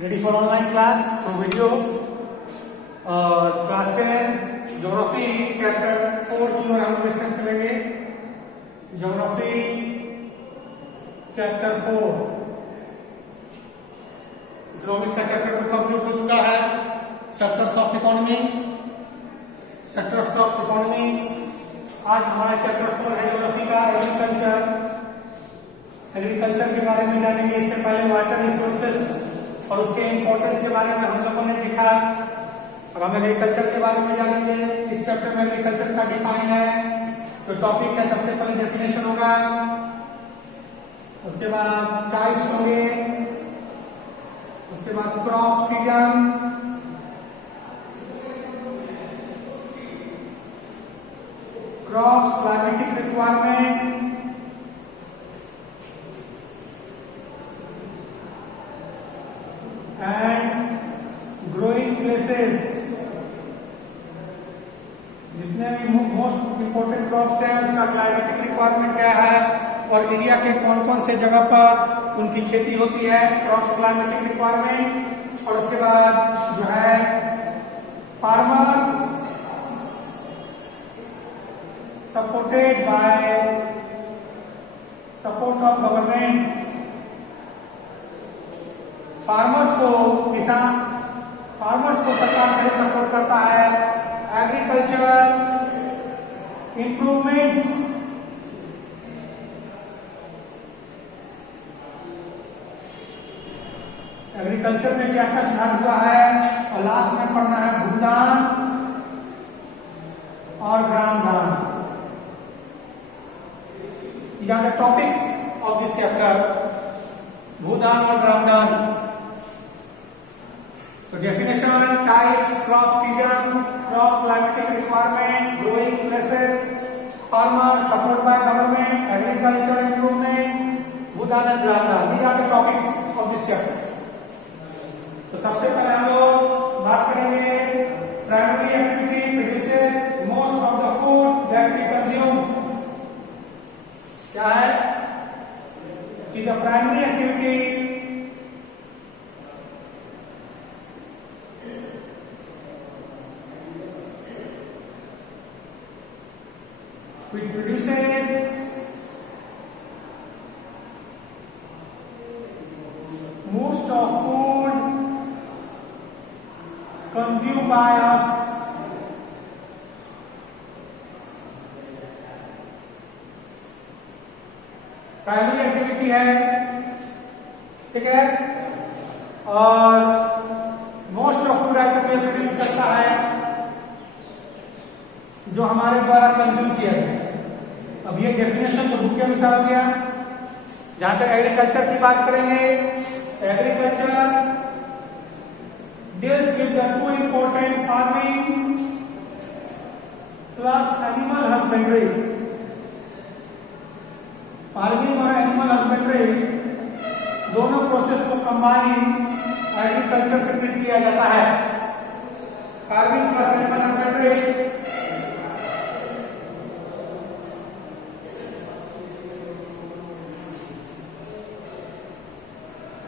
ready for online class for video class 10 geography chapter 4 की ओर हम discuss करेंगे। Geography chapter 4 economics का chapter complete हो चुका है। सेक्टर्स ऑफ इकोनॉमी आज हमारा चैप्टर 4 है ज्योग्राफी का एग्रीकल्चर के बारे में जानेंगे। इससे पहले वाटर रिसोर्सेस और उसके इंपॉर्टेंस के बारे में हम लोगों ने देखा। अब हम एग्रीकल्चर के बारे में जानेंगे। इस चैप्टर में एग्रीकल्चर का डिफाइन है, जो टॉपिक है सबसे पहले डेफिनेशन होगा, उसके बाद टाइप्स होंगे, उसके बाद crop season, crops, climatic requirement, and growing places. जितने भी मोस्ट इंपोर्टेंट क्रॉप्स हैं उसका क्लाइमेटिक रिक्वायरमेंट क्या है और इंडिया के कौन कौन से जगह पर उनकी खेती होती है, क्रॉप्स क्लाइमेटिक रिक्वायरमेंट। और उसके बाद जो है farmers supported by support of government. Farmers को सरकार कैसे सपोर्ट करता है, एग्रीकल्चर इंप्रूवमेंट्स, एग्रीकल्चर में क्या क्या सुधार हुआ है, और लास्ट में पढ़ना है भूदान और ग्रामदान। These are the topics of this chapter, भूदान और ग्रामदान। तो definition, types, crop seasons, crop climatic requirement, growing places, farmer support by government, agriculture improvement, Bhoodan and Gramdan. These are the topics of this chapter. तो सबसे पहले हम लोग बात करेंगे primary activity produces most of the food that we consume. क्या है कि the primary activity which produces most of food consumed by us। Primary activity है, ठीक है, और मोस्ट ऑफ फूड आइटम में प्रोड्यूस करता है जो हमारे द्वारा कंज्यूम किया गया। अब ये डेफिनेशन तो बुक के अनुसार हो गया। जहां तक एग्रीकल्चर की बात करेंगे, agriculture deals with the two important farming plus animal husbandry. Farming और एनिमल हस्बेंड्री दोनों प्रोसेस को कंबाइन एग्रीकल्चर से ट्रीट किया जाता है। फार्मिंग प्लस एनिमल हस्बेंड्री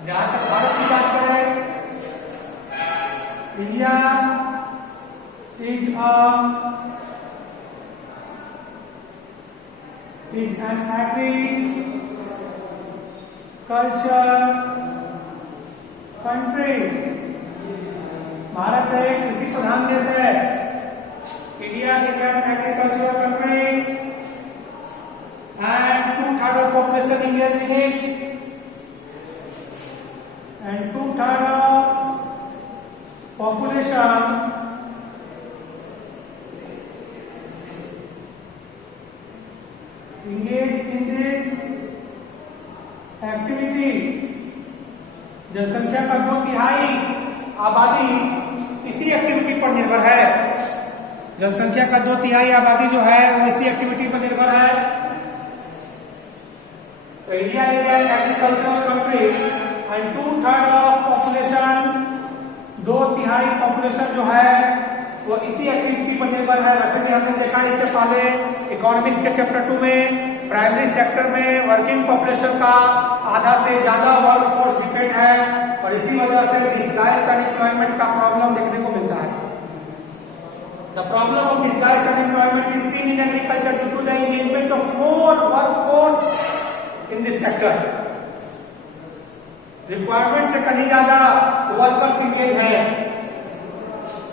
जहां तक भारत की बात करें, India is an agriculture country. Bharat एक कृषि प्रधान देश है। India is an agriculture country and 2/3 of population engage in it and 2/3 of population engaged in this activity। जनसंख्या का 2/3 आबादी इसी एक्टिविटी पर निर्भर है। जनसंख्या का 2/3 आबादी जो है वो इसी एक्टिविटी पर निर्भर है। तो India is an agricultural country and 2/3 of population, 2/3 population जो है वो इसी एक्टिविटी पर निर्भर है। वैसे भी हमने देखा इससे पहले इकोनॉमिक्स के चैप्टर 2 में प्राइमरी सेक्टर में वर्किंग पॉपुलेशन का आधा से ज्यादा वर्क फोर्स डिपेंड है और और इसी वजह से डिसगाइज्ड अनएम्प्लॉयमेंट का प्रॉब्लम देखने को मिलता है। The problem of disguised unemployment is seen in agriculture due to the engagement of more workforce in this sector. Requirement से कहीं ज्यादा वर्कर्स इंगेज है,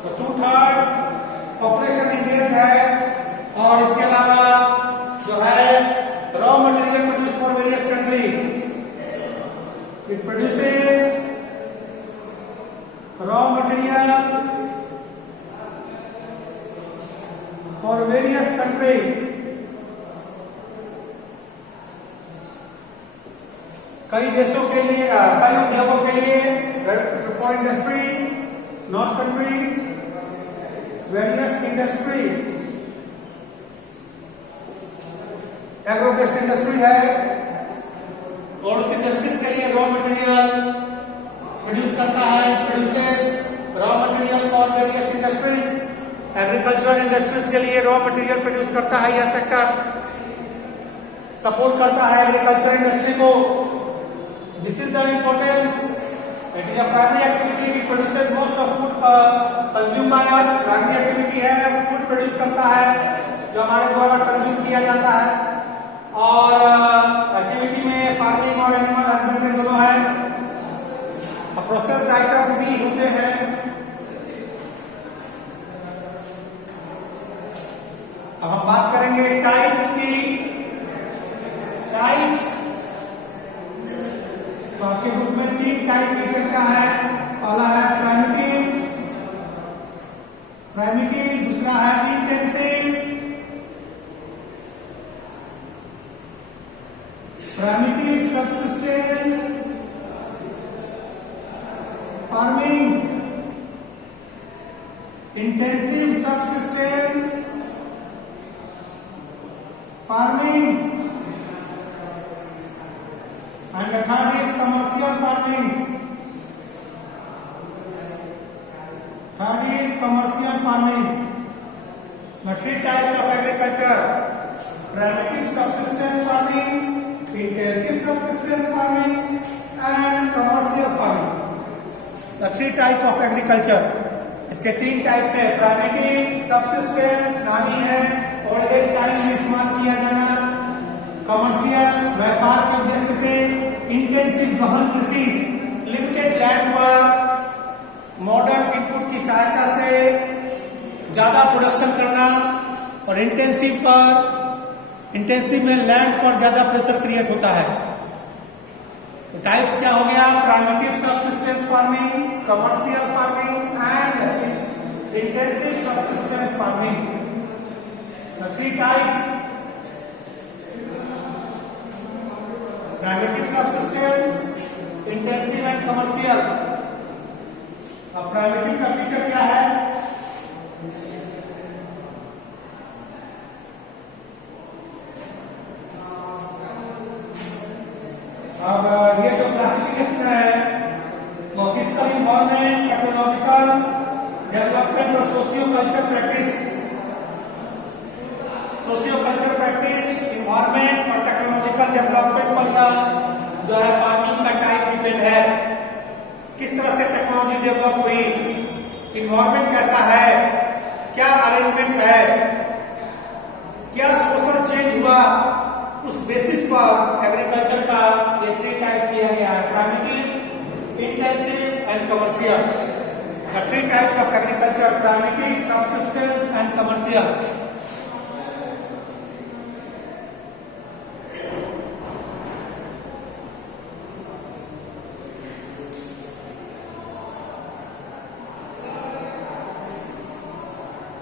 तो 2/3 पॉपुलेशन इंगेज है। और इसके अलावा जो है raw material produce for various country, it produces raw material for various countries। कई देशों के लिए, कई उद्योगों के लिए for industry, north country, various industry, agro based industry है, और उस इंडस्ट्रीज के लिए रॉ मटेरियल प्रोड्यूस करता है, produces raw material for various industries. Agricultural industries के लिए रॉ मटेरियल प्रोड्यूस करता है यह सेक्टर, सपोर्ट करता है एग्रीकल्चर इंडस्ट्री को। This is the importance, it is a primary activity, produces most of food consume by us. Primary activity है, food produce करता है जो हमारे द्वारा कंज्यूम किया जाता है। और एक्टिविटी में फार्मिंग और एनिमल हस्बेंड्री दोनों है। प्रोसेस्ड आइटम्स भी होते हैं। अब हम बात करेंगे टाइप्स की। टाइप्स तो आपके बुक में 3 टाइप की चर्चा है। पहला है प्राइमिटिव, दूसरा है intensive, primitive subsistence farming, intensive subsistence farming, and the third is commercial farming. Third is commercial farming. The 3 types of agriculture: primitive subsistence farming, intensive subsistence farming, and commercial farming. The 3 types of agriculture. इसके 3 types है। Primitive subsistence नामी है, old age time में इस्तेमाल किया जाना। Commercial व्यापार के उद्देश्य से। इंटेंसिव गहन कृषि, लिमिटेड लैंड पर मॉडर्न इनपुट की सहायता से ज्यादा प्रोडक्शन करना। और इंटेंसिव में लैंड पर ज्यादा प्रेशर क्रिएट होता है। तो टाइप्स क्या हो गया? Primitive subsistence farming, commercial farming and intensive subsistence farming. The 3 types: primitive subsistence, intensive and commercial। अब प्राइमिटिव का फीचर क्या है? अब ये जो क्लासिफिकेशन है वो फिजिकल इन्वायरमेंट, टेक्नोलॉजिकल डेवलपमेंट और socio culture practice. Socio culture practice, environment और टेक्नोलॉजिकल डेवलपमेंट पर यह जो है फार्मिंग का टाइप डिपेंड है। किस तरह से टेक्नोलॉजी डेवलप हुई, इन्वायरमेंट कैसा है, क्या अरेंजमेंट है, क्या सोशल चेंज हुआ, उस बेसिस पर एग्रीकल्चर का ये 3 टाइप्स किया गया है: primitive, intensive and commercial. The 3 types of agriculture: primitive, subsistence and commercial।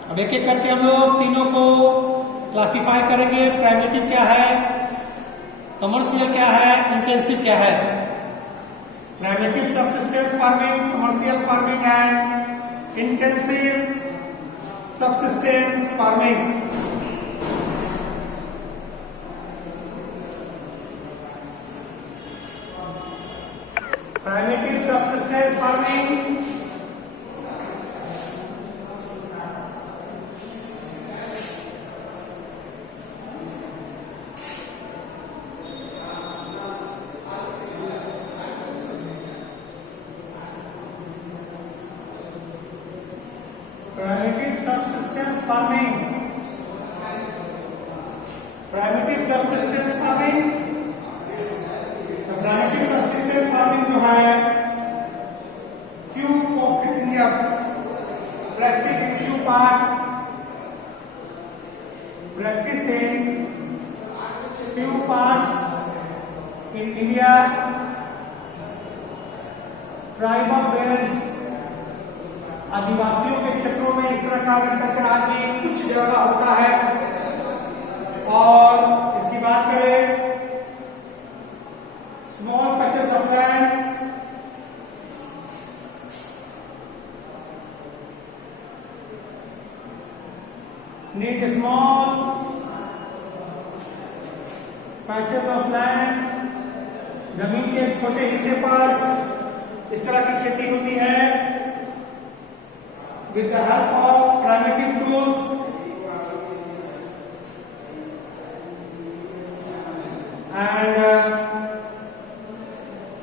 अब एक एक करके हम लोग तीनों को क्लासिफाई करेंगे। प्राइमिटिव क्या है, कमर्शियल क्या है, इंटेंसिव क्या है। Primitive subsistence farming, commercial farming and intensive subsistence farming. Primitive subsistence farming In India, tribal belts आदिवासियों के क्षेत्रों में इस तरह का एग्रीकल्चर आज भी कुछ जगह होता है। और इसकी बात करें small patches of land, need small patches of land, जमीन के छोटे हिस्से पर इस तरह की खेती होती है with the help of primitive tools and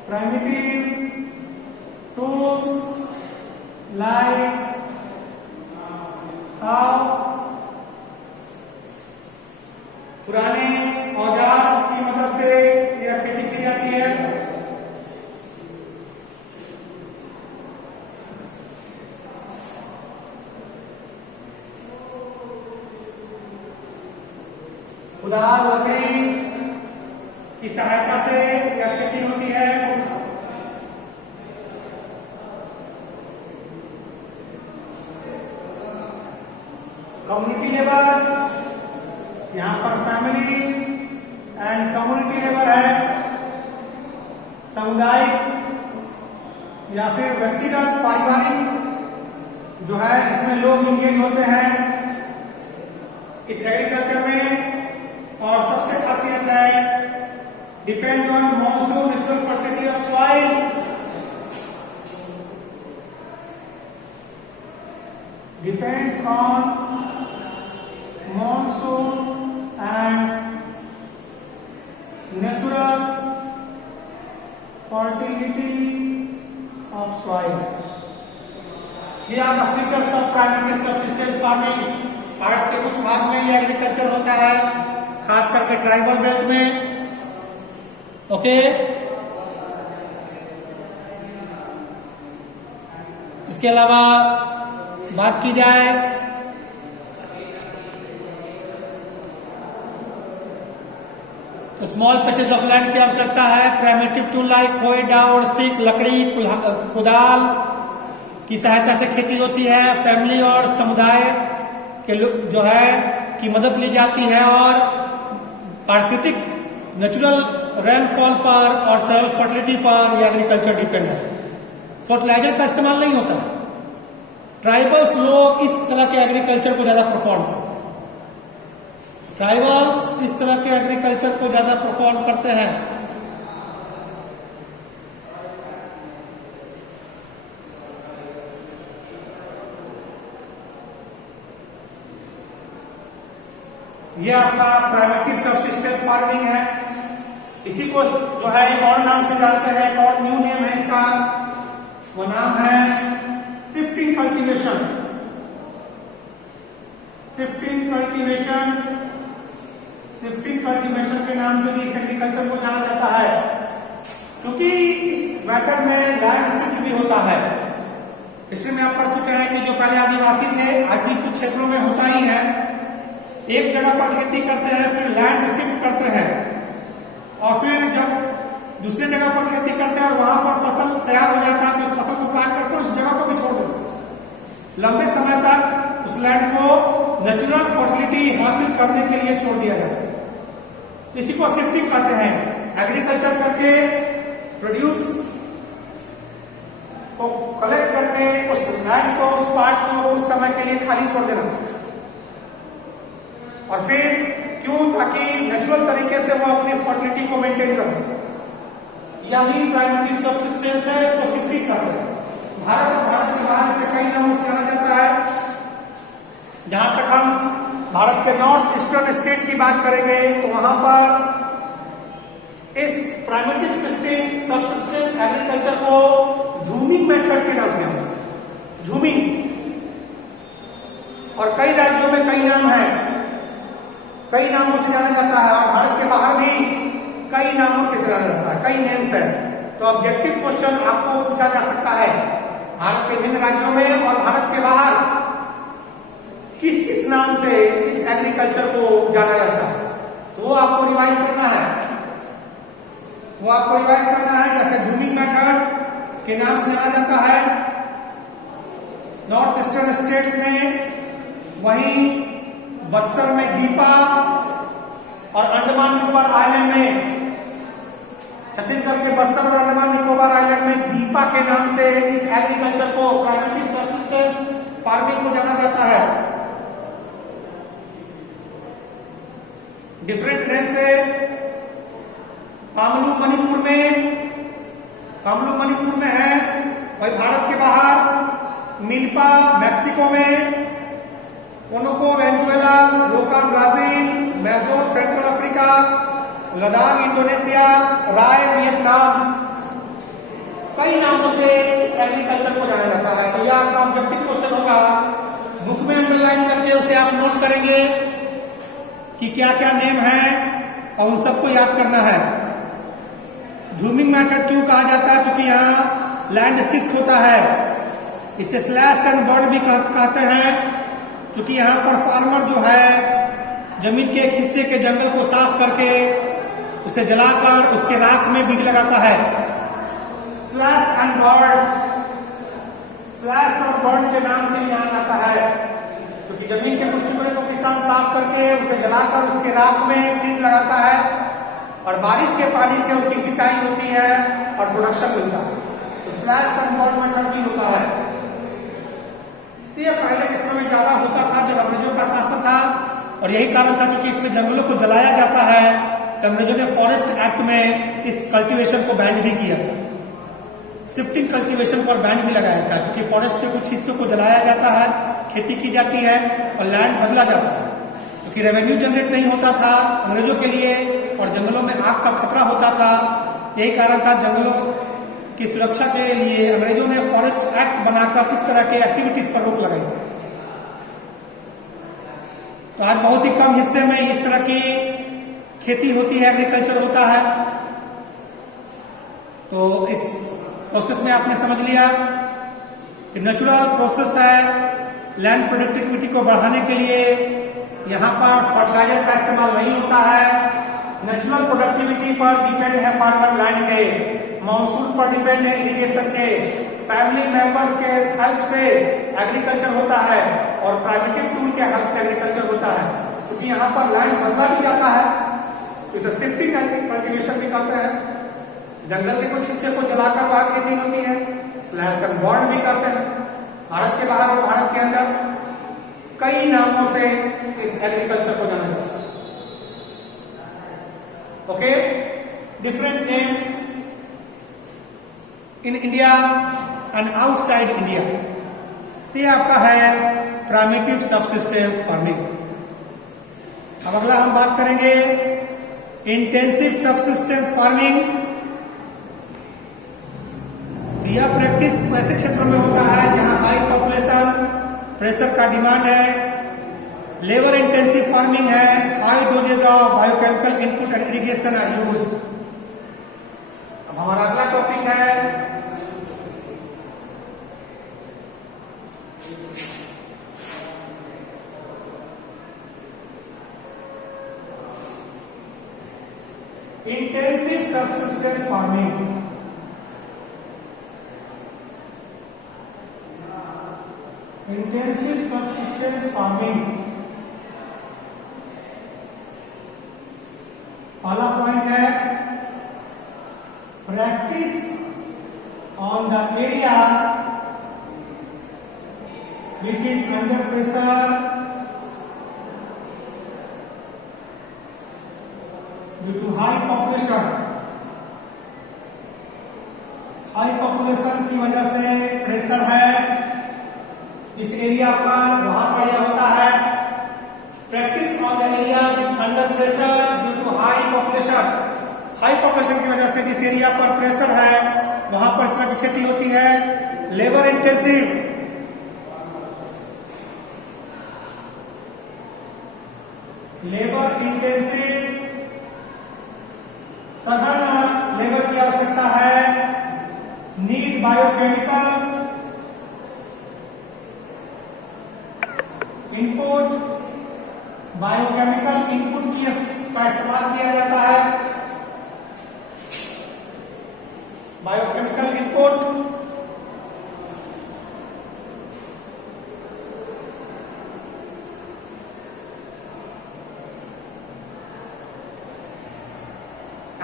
primitive tools like how पुराने औजार की मदद से यह खेती की जाती है। कुदाल लकड़ी की सहायता से यह खेती होती है। कम्युनिटी लेवल, यहां पर फैमिली एंड कम्युनिटी लेवल है, सामुदायिक या फिर व्यक्तिगत पारिवारिक जो है इसमें लोग इंगेज होते हैं इस एग्रीकल्चर में। और सबसे खासियत है depend on monsoon natural fertility of soil, depends on monsoon and natural fertility of soil. ये आपका features of primitive subsistence farming. Bharat के कुछ भाग में ये एग्रीकल्चर होता है, खास करके ट्राइबल बेल्ट में। ओके, इसके अलावा बात की जाए तो स्मॉल पैचेस ऑफ लैंड की आवश्यकता है। प्राइमेटिव टूल लाइक होए, डाउर, स्टिक, लकड़ी, कुदाल की सहायता से खेती होती है। फैमिली और समुदाय के जो है की मदद ली जाती है और प्राकृतिक नेचुरल रेनफॉल पर और सॉइल फर्टिलिटी पर यह एग्रीकल्चर डिपेंड है। फर्टिलाइजर का इस्तेमाल नहीं होता है। ट्राइबल्स लोग इस तरह के एग्रीकल्चर को ज्यादा परफॉर्म करते हैं। ट्राइबल्स इस तरह के एग्रीकल्चर को ज्यादा परफॉर्म करते हैं। यह आपका प्राइमेटिव सबसिस्टेंस फार्मिंग है। इसी को जो है एक और नाम से जानते हैं, एक और न्यू नेम है इसका, वो नाम है shifting cultivation. Shifting cultivation, shifting cultivation के नाम से भी इस एग्रीकल्चर को जाना जाता है, क्योंकि इस मेथड में लैंड शिफ्ट भी होता है। हिस्ट्री में आप पढ़ चुके हैं कि जो पहले आदिवासी थे, आज भी कुछ क्षेत्रों में होता ही है, एक जगह पर खेती करते हैं, फिर लैंड शिफ्ट करते हैं और फिर जब दूसरी जगह पर खेती करते हैं और वहां पर फसल तैयार हो जाता है तो इस फसल को काट करके उस जगह को भी छोड़ देते हैं। लंबे समय तक उस लैंड को नेचुरल फर्टिलिटी हासिल करने के लिए छोड़ दिया जाता है। इसी को शिफ्टिंग कहते हैं। एग्रीकल्चर करके प्रोड्यूस को कलेक्ट करके उस लैंड को, उस पार्ट को उस समय के लिए खाली छोड़ देना और फिर क्यों, ताकि नेचुरल तरीके से वो अपनी फर्टिलिटी को मेंटेन करे। यही प्राइमेटिव सबसिस्टेंस है, इसको शिफ्टिंग करते हैं। भारत के बाहर से कई नामों से जाना जाता है। जहां तक हम भारत के नॉर्थ ईस्टर्न स्टेट की बात करेंगे तो वहां पर इस प्राइमेटिव सबसिस्टेंस एग्रीकल्चर को झूमिंग मेथड के नाम से जाना जाता है। झूमिंग, और कई राज्यों में कई नाम है, कई नामों से जाना जाता है। और भारत के बाहर भी कई नामों से जाना जाता है, कई नेम्स है। तो ऑब्जेक्टिव क्वेश्चन आपको पूछा जा सकता है भारत के विभिन्न राज्यों में और भारत के बाहर किस किस नाम से इस एग्रीकल्चर को जाना जाता है, तो वो आपको रिवाइज करना है। वो आपको रिवाइज करना है। जैसे झूमिंग मेथड के नाम से जाना जाता है नॉर्थ ईस्टर्न स्टेट्स में, वहीं बक्सर में दीपा और अंडमान निकोबार आइलैंड में, छत्तीसगढ़ के बस्तर और अंडमान निकोबार आइलैंड में दीपा के नाम से इस एग्रीकल्चर को, प्राइमरी सबसिस्टेंस फार्मिंग को जाना जाता है। डिफरेंट नेम से कामलू मणिपुर में है, वही भारत के बाहर मिल्पा मैक्सिको में, कोनोको वेनेजुएला, रोका ब्राजील, मैजोर सेंट्रल अफ्रीका, लद्दाख इंडोनेशिया, राय वियतनाम, कई नामों से इस एग्रीकल्चर को जाना जाता है। तो यह आपका ऑब्जेक्टिव क्वेश्चन होगा, बुक में अंडरलाइन करके उसे आप नोट करेंगे कि क्या क्या नेम है और उन सबको याद करना है। झूमिंग मेथड क्यों कहा जाता है? क्योंकि यहाँ लैंड शिफ्ट होता है। इसे स्लैश एंड बर्न भी कहते हैं, क्योंकि यहाँ पर फार्मर जो है जमीन के एक हिस्से के जंगल को साफ करके उसे जलाकर उसके राख में बीज लगाता है। स्लैश एंड बर्न, स्लैश और बर्न के नाम से यहाँ आता है, क्योंकि जमीन के कुछ टुकड़े को किसान साफ करके उसे जलाकर उसके राख में सीड लगाता है और बारिश के पानी से उसकी सिंचाई होती है और प्रोडक्शन मिलता है। तो स्लैश एंड बर्न मेथड भी होता है। तो यह पहले के समय में ज्यादा होता था जब अंग्रेजों का शासन था, और यही कारण था क्योंकि इसमें जंगलों को जलाया जाता है। तो अंग्रेजों ने फॉरेस्ट एक्ट में इस कल्टीवेशन को बैन भी किया था, शिफ्टिंग कल्टीवेशन पर बैन भी लगाया था, क्योंकि फॉरेस्ट के कुछ हिस्सों को जलाया जाता है, खेती की जाती है और लैंड बदला जाता है, क्योंकि रेवेन्यू जनरेट नहीं होता था अंग्रेजों के लिए और जंगलों में आग का खतरा होता था। यही कारण था जंगलों की सुरक्षा के लिए अंग्रेजों ने फॉरेस्ट एक्ट बनाकर इस तरह के एक्टिविटीज पर रोक लगाई थी। तो आज बहुत ही कम हिस्से में इस तरह की खेती होती है, एग्रीकल्चर होता है। तो इस प्रोसेस में आपने समझ लिया कि नेचुरल प्रोसेस है, लैंड प्रोडक्टिविटी को बढ़ाने के लिए यहाँ पर फर्टिलाइजर का इस्तेमाल नहीं होता है। नेचुरल प्रोडक्टिविटी पर डिपेंड है फार्मर लैंड के, मॉनसून पर डिपेंड है इरिगेशन के, फैमिली मेंबर्स के हेल्प से एग्रीकल्चर होता है और प्राइवेटिव टूल के हेल्प से एग्रीकल्चर होता है। क्योंकि यहाँ पर लैंड बदला भी जाता है, तो इसे शिफ्टिंग कल्टीवेशन भी करते हैं। जंगल के कुछ हिस्से को जलाकर वहां खेती होती है, स्लैश एंड बर्न भी करते हैं। भारत के बाहर और भारत के अंदर कई नामों से इस एग्रीकल्चर को जाना जाता है। Okay, different names in India and outside India. तो ये आपका है प्राइमेटिव सबसिस्टेंस फार्मिंग। अब अगला हम बात करेंगे इंटेंसिव सबसिस्टेंस फार्मिंग। यह प्रैक्टिस ऐसे क्षेत्रों में होता है जहां हाई पॉपुलेशन, प्रेशर का डिमांड है, लेबर इंटेंसिव फार्मिंग है, high doses of biochemical input and irrigation are used. अब हमारा अगला टॉपिक है intensive subsistence farming. Intensive subsistence farming, पहला पॉइंट है practice on the area which is under pressure due to high population. High population की वजह से pressure है इस एरिया पर, वहां पर यह होता है practice on the area which under pressure due to high population. High population की वजह से जिस एरिया पर प्रेशर है वहां पर इस तरह की खेती होती है। लेबर इंटेंसिव, लेबर इंटेंसिव, सघन लेबर की आवश्यकता है। Need biochemical input, biochemical input का इस्तेमाल किया जाता है। Biochemical input,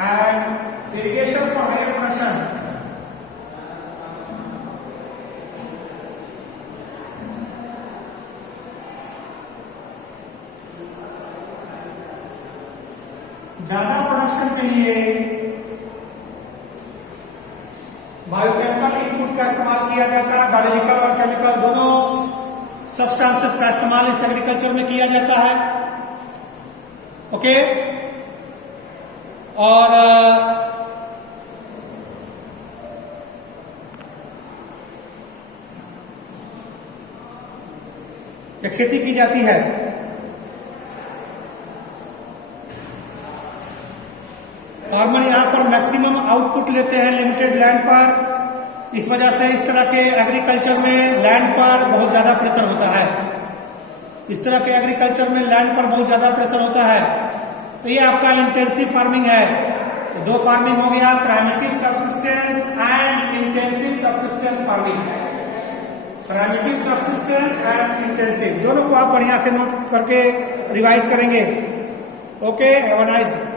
and irrigation for higher production. ज्यादा प्रोडक्शन के लिए बायोकेमिकल इनपुट का इस्तेमाल किया जाता है। बायोलॉजिकल और केमिकल दोनों सब्सटेंसेस का इस्तेमाल इस एग्रीकल्चर में किया जाता है। ओके, और ये खेती की जाती है। फार्मर यहाँ पर मैक्सिमम आउटपुट लेते हैं लिमिटेड लैंड पर। इस वजह से इस तरह के एग्रीकल्चर में लैंड पर बहुत ज्यादा प्रेशर होता है। इस तरह के एग्रीकल्चर में लैंड पर बहुत ज्यादा प्रेशर होता है। तो ये आपका इंटेंसिव फार्मिंग है। तो दो फार्मिंग हो गया, primitive subsistence and intensive subsistence farming. Primitive subsistence and intensive दोनों को आप बढ़िया से नोट करके रिवाइज करेंगे। Okay, have a nice day.